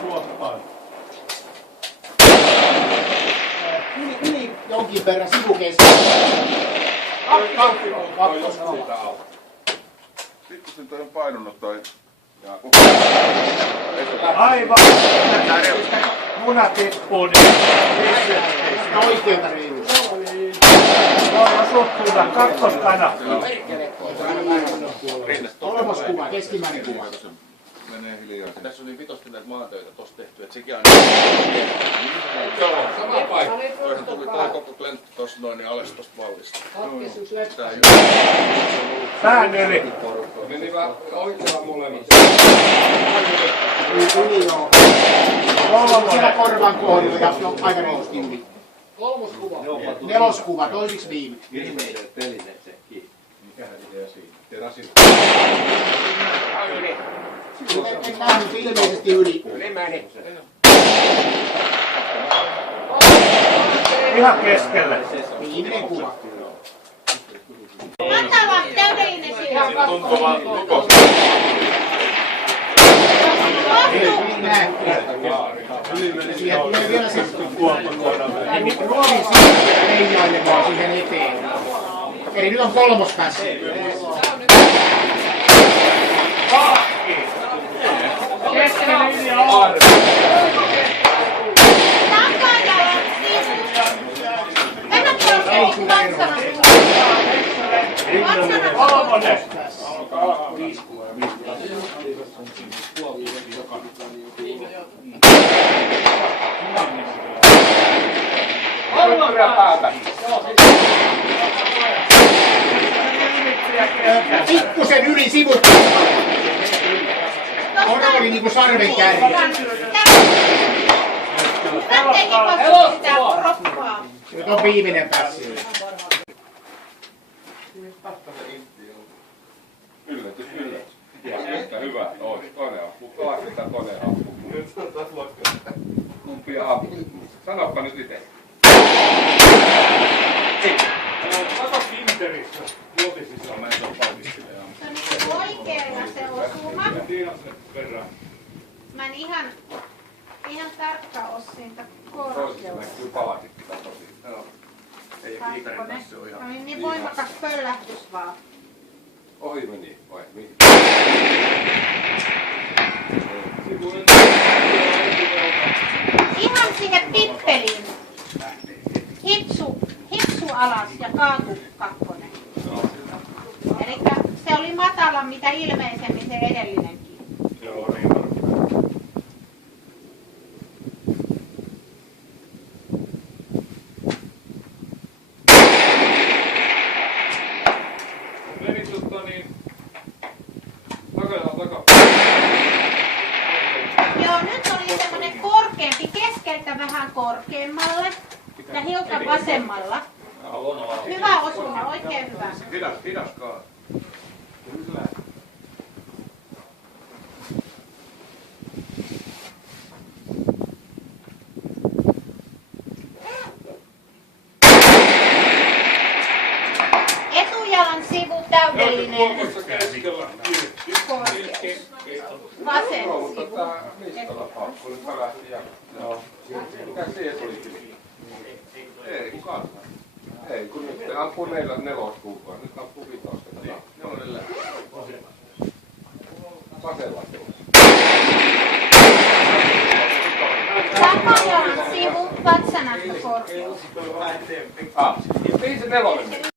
suottaan. Yli jonkin verran sivukeskellä. Pikkusen toi on painunut toi. Aivan. Muna tippuu niin. Oikealta reiluun. Joo, osuttuuta kakkoskana. Kolmoskuva, keskimmäinen kuva. Menee hiljaa. Tässä on niin vitosti näitä maatöitä tossa tehty, että sekin on Joo, sama paikka. toihan tuli toi koko klentti tossa noin niin alas tosta vallista. Pään yli. Meni vaan oikealla molemmat. Yli joo. Siellä korvan kohdilla ja aika reilusti yli. Kolmoskuva. Neloskuva, toisiksi viime. Viimeiset telineet sekin. Mikähän idea siinä? Terasilla. En nähnyt ilmeisesti yli. Ihan keskelle. Viimeinen kuva. Matala, täydellinen siinä. Tuntuu vaan lukosta. Siihen tulee vielä se ruomin siitä leijailemaan siihen eteen. Eli nyt on kolmos päässä. Keskelle linja on. Takajalan sivu. Mennä tuossa vatsana. Vatsana. Kolmonen. Pikkusen yli sivut. Ora oli niinku sarven kärjellä. Lähteekin kohta sitä roppaa. Nyt on viimeinen päässä. Yllätys. Yhtä hyvä. Toinen ampuu. Lasketaan toinen ampuu. Kumpi ampuu? Sanoppa nyt itse. Kato Kinterissä. Luotisissa on näin palkistelemaan. Se on oikealla se osuma. Siinä on se verran. Mä en ihan tarkka oo siitä Toisessa korkeudesta. näkyy palatit kyllä tosi. Ei viikarin kanssa ole ihan. Oli niin voimakas pöllähdys vaan. Ohi meni. Vai mihin? Ihan siihen pippeliin. Hipsu alas ja kaatu kakkonen. Elikkä se oli matala mitä ilmeisemmin se edellinenkin. Joo, niin varmaan. Meni takapäin. Joo, nyt oli semmonen korkeampi, keskeltä vähän korkeammalle ja hiukan vasemmalla. Hyvä osuma, oikein hyvä. Hidas kaa. Etujalan sivu täydellinen Keskellä. korkeus. Vasen Joo, mutta sivu. tää Niskala paukku nyt välähti ja... Joo. Mikä siihen tuli kivi? Ei, kukaan. Ei, kun nyt se ampuu neloskuukaan. Nyt ampuu vitosta. Nelonen Vasella. Takajalan sivu, vatsanasta korkeus. Mihin se nelonen meni?